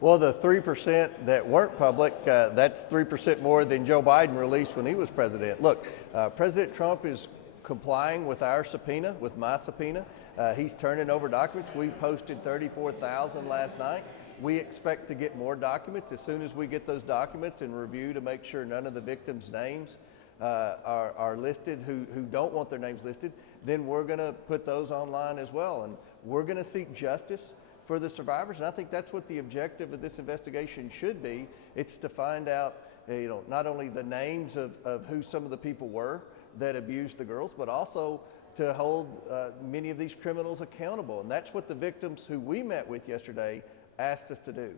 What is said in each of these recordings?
Well, the 3% that weren't public, that's 3% more than Joe Biden released when he was president. Look, President Trump is complying with our subpoena, with my subpoena. He's turning over documents. We posted 34,000 last night. We expect to get more documents as soon as we get those documents and review to make sure none of the victims' names are listed who don't want their names listed. Then we're going to put those online as well. And we're going to seek justice for the survivors. And I think that's what the objective of this investigation should be. It's to find out, not only the names of who some of the people were that abused the girls, but also to hold many of these criminals accountable. And that's what the victims who we met with yesterday asked us to do.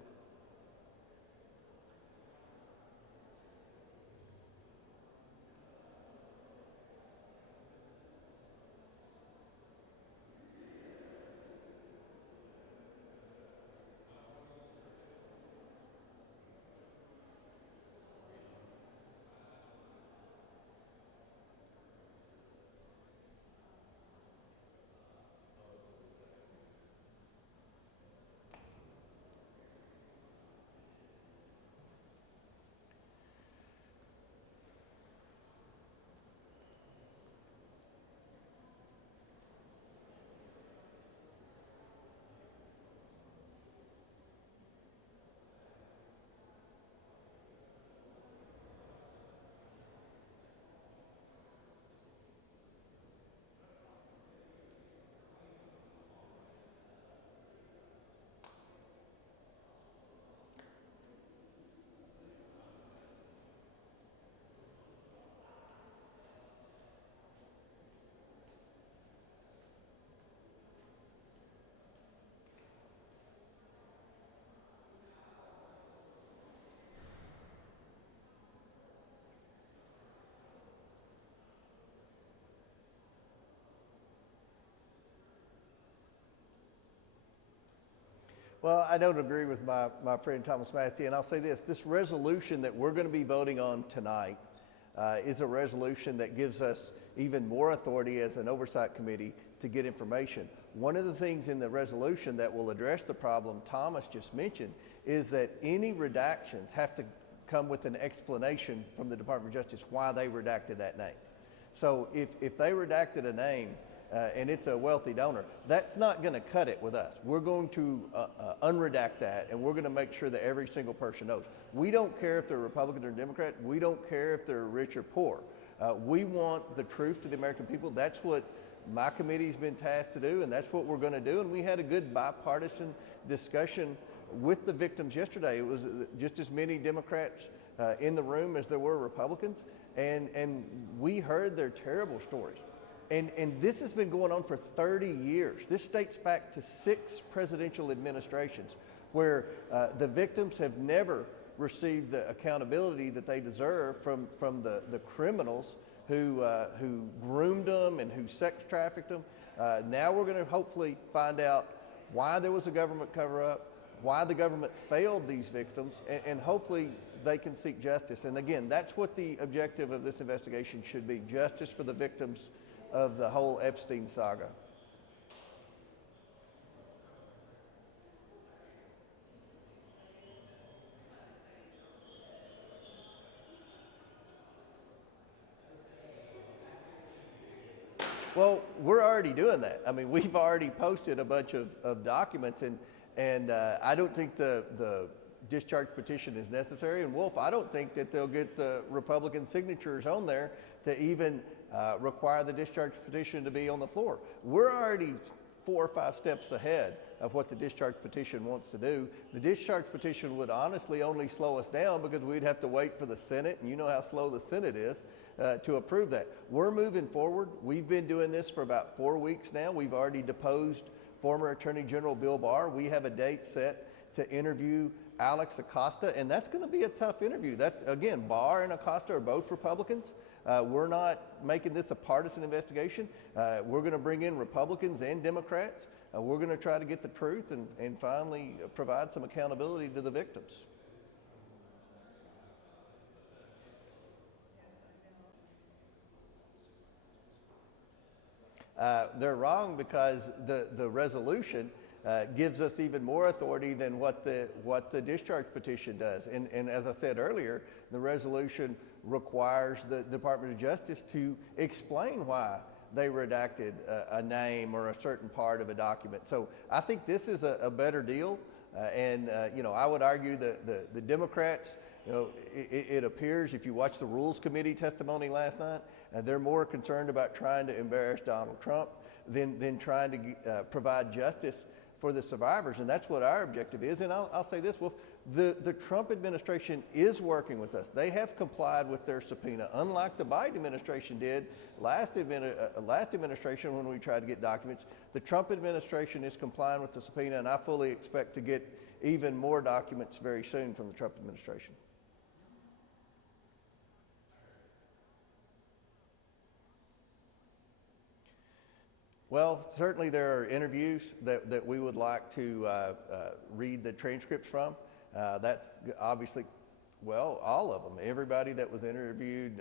Well, I don't agree with my friend Thomas Massey, and I'll say this resolution that we're going to be voting on tonight is a resolution that gives us even more authority as an oversight committee to get information. One of the things in the resolution that will address the problem Thomas just mentioned is that any redactions have to come with an explanation from the Department of Justice why they redacted that name. So if they redacted a name, and it's a wealthy donor, that's not going to cut it with us. We're going to unredact that, and we're going to make sure that every single person knows. We don't care if they're Republican or Democrat. We don't care if they're rich or poor. We want the truth to the American people. That's what my committee's been tasked to do, and that's what we're going to do. And we had a good bipartisan discussion with the victims yesterday. It was just as many Democrats in the room as there were Republicans, and we heard their terrible stories. And this has been going on for 30 years. This dates back to 6 presidential administrations where the victims have never received the accountability that they deserve from the criminals who groomed them and who sex trafficked them. Now we're going to hopefully find out why there was a government cover-up, why the government failed these victims, and hopefully they can seek justice. And again, that's what the objective of this investigation should be, justice for the victims of the whole Epstein saga. Well, we're already doing that. I mean, we've already posted a bunch of documents, and I don't think the discharge petition is necessary. And Wolf, I don't think that they'll get the Republican signatures on there to even require the discharge petition to be on the floor. We're already 4 or 5 steps ahead of what the discharge petition wants to do. The discharge petition would honestly only slow us down because we'd have to wait for the Senate, and you know how slow the Senate is, to approve that. We're moving forward. We've been doing this for about 4 weeks now. We've already deposed former Attorney General Bill Barr. We have a date set to interview Alex Acosta, and that's going to be a tough interview. That's, again, Barr and Acosta are both Republicans. We're not making this a partisan investigation. We're going to bring in Republicans and Democrats. We're going to try to get the truth and finally provide some accountability to the victims. They're wrong because the resolution gives us even more authority than what the discharge petition does. And as I said earlier, the resolution requires the Department of Justice to explain why they redacted a name or a certain part of a document. So I think this is a better deal. I would argue that the Democrats, it appears if you watch the Rules Committee testimony last night, they're more concerned about trying to embarrass Donald Trump than trying to provide justice for the survivors, and that's what our objective is. And I'll say this, Wolf, the Trump administration is working with us. They have complied with their subpoena, unlike the Biden administration did last administration when we tried to get documents. The Trump administration is complying with the subpoena, and I fully expect to get even more documents very soon from the Trump administration. Well, certainly there are interviews that we would like to read the transcripts from. That's obviously, well, all of them. Everybody that was interviewed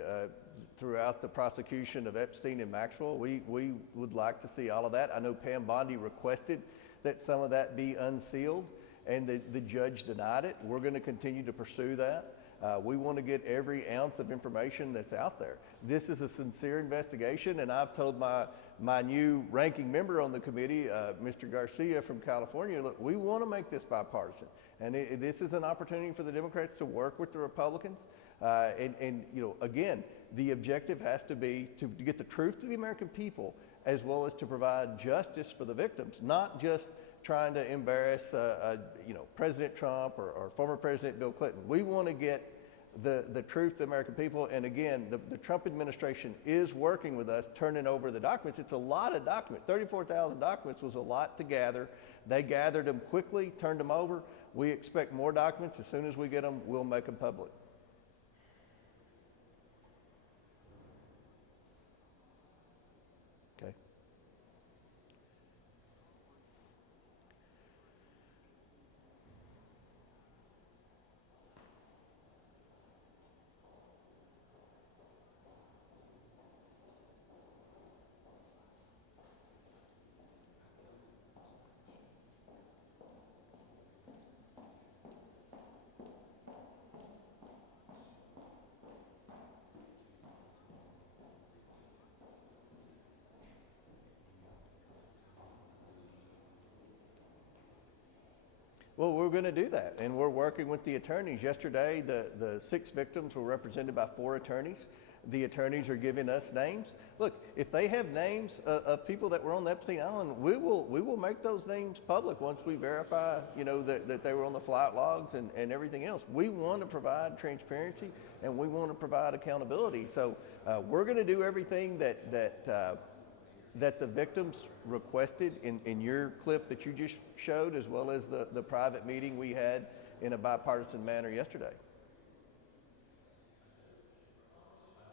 throughout the prosecution of Epstein and Maxwell, we would like to see all of that. I know Pam Bondi requested that some of that be unsealed, and the judge denied it. We're going to continue to pursue that. We want to get every ounce of information that's out there. This is a sincere investigation, and I've told my new ranking member on the committee, Mr. Garcia from California, look, we want to make this bipartisan. And this is an opportunity for the Democrats to work with the Republicans. Again, the objective has to be to get the truth to the American people, as well as to provide justice for the victims, not just trying to embarrass President Trump or former President Bill Clinton. We want to get the truth to the American people. And again, the Trump administration is working with us, turning over the documents. It's a lot of documents. 34,000 documents was a lot to gather. They gathered them quickly, turned them over. We expect more documents. As soon as we get them, we'll make them public. Okay. Well, we're going to do that, and we're working with the attorneys. Yesterday, the 6 victims were represented by 4 attorneys. The attorneys are giving us names. Look, if they have names of people that were on the Epstein Island, we will make those names public once we verify, that they were on the flight logs and everything else. We want to provide transparency, and we want to provide accountability. So we're going to do everything that the victims requested in your clip that you just showed, as well as the private meeting we had in a bipartisan manner yesterday.